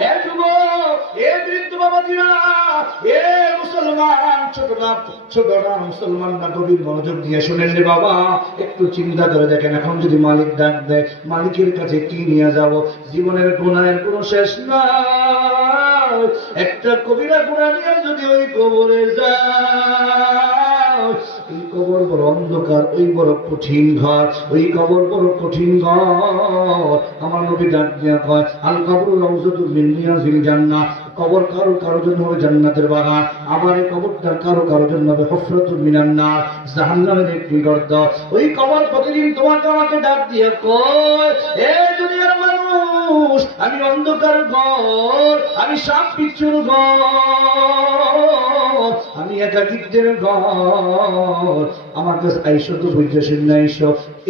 হে যুবক, হে বৃদ্ধ বাবাজিরা, হে মুসলমান, ছোটরা মুসলমান না, গভীর মনোযোগ দিয়ে শুনেন রে বাবা, একটু চিন্তা করে দেখেন, এখন যদি মালিক ডাক দেয়, মালিকের কাছে কি নিয়ে যাব? জীবনের গুনাহের কোনো শেষ নাই। একটা কবিরা গুনাহ নিয়ে যদি ওই কবরে যায়, এই কবর বড় অন্ধকার, ওই বড় কঠিন ঘর, ওই কবর বড় কঠিন ঘর। আমার নবী ডাক দিয়া কয়, আল কবরুল রাউযাতুম মিন রিয়াজিল জান্নাহ। কবর কারো জন্য হবে জান্নাতের বাগান, আমার এই কবরটা কারো জন্য হবে হুফরাতুম মিনান নার, জাহান্নামের একটি গর্ত। ওই কবর প্রতিদিন তোমাকে আমাকে ডাক দিয়ে কয়, এ দুনিয়ার মানুষ, আমি অন্ধকার ঘর, আমি সাপ বিচ্ছুর ঘর, আমি একাকিত্বের ঘর, আমার কাছে আইসো তো বুঝতেছেন না, আইসো।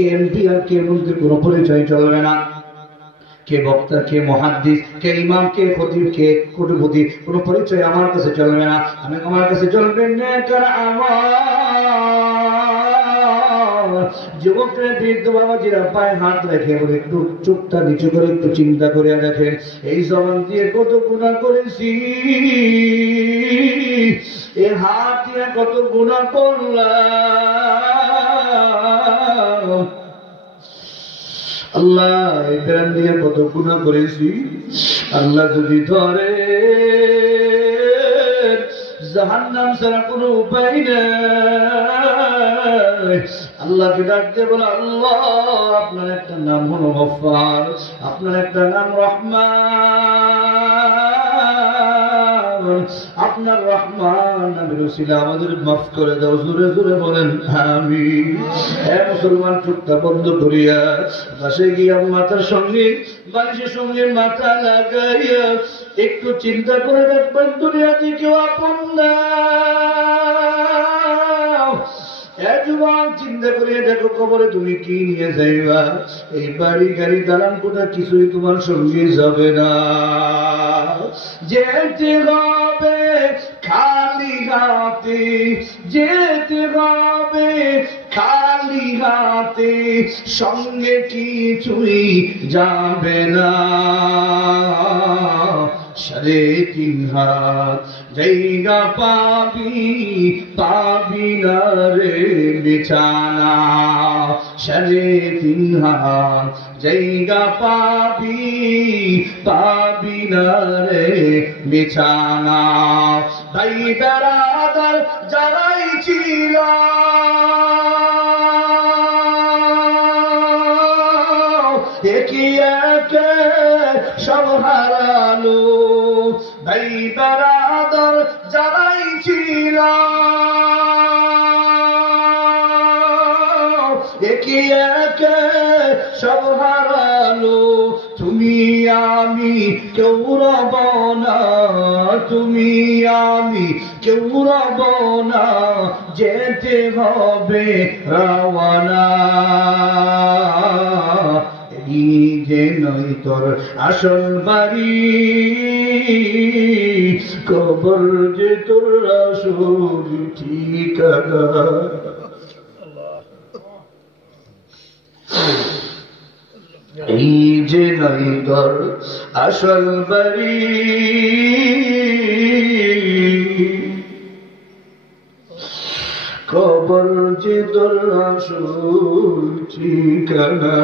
এমপি আর কে মধ্যে কোনো পরিচয় চলবে না, কে বক্তা, কে মুহাদ্দিস, কে ইমাম, কে খতিব, কে কুতুবুদ্দি, কোনো পরিচয় আমার কাছে চলবে না। আমি আমার কাছে চলবেন না কার আমার যুবকরা, বৃদ্ধ বাবাজিরা পায়ে হাত রেখে বলে, একটু চোখটা নিচু করে একটু চিন্তা করে দেখেন, এই জবান দিয়ে কত গুনাহ করেছি, এই হাত দিয়ে কত গুনাহ করলাম, আল্লাহ এই প্রাণ দিয়ে কত গুনাহ করেছি। আল্লাহ যদি ধরে, জাহান্নাম ছাড়া কোনো উপায় নেই। আল্লাহকে ডাক দিয়ে বলে, আল্লাহ আপনার একটা নাম হলো গফফার, আপনার একটা নাম রহমান, আপনার রহমান নামের উসিলা আমাদের মাফ করে দাও। জোরে জোরে বলেন আমিন। হে মুসলমান, চোখটা বন্ধ করিয়া পাশে গিয়া মাথার সঙ্গে বালিশের সঙ্গে মাথা লাগাইয়া একটু চিন্তা করে দেখবেন, দুনিয়াতে কেউ আপন না। চিন্তা করিয়া দেখো, কবরে তুমি কি নিয়ে যাইবা? এই বাড়ি গাড়ি দালান কোঠা কিছুই তোমার সঙ্গে যাবে না। যেতে হবে খালি হাতে, যেতে হবে খালি হাতে, সঙ্গে কিছুই যাবে না। 3.5 হাত জায়গা পাবি না রে বিছানা, 3.5 হাত জায়গা পাবি না রে বিছানা। ভাই বেড়াদার যারাই ছিল, একে একে সব হারালো। ভাই বেড়াদার যারাই ছিল, একে একে সব হারালো। তুমি আমি কেউ রব না, তুমি আমি কেউ রব না, যেতে হবে রওয়ানা। এই যে নয় তোর আসল বাড়ি, কবর যে তোর আসল ঠিকানা। এই যে নয় তোর আসল বাড়ি, কবর যে তোর আসল ঠিকানা।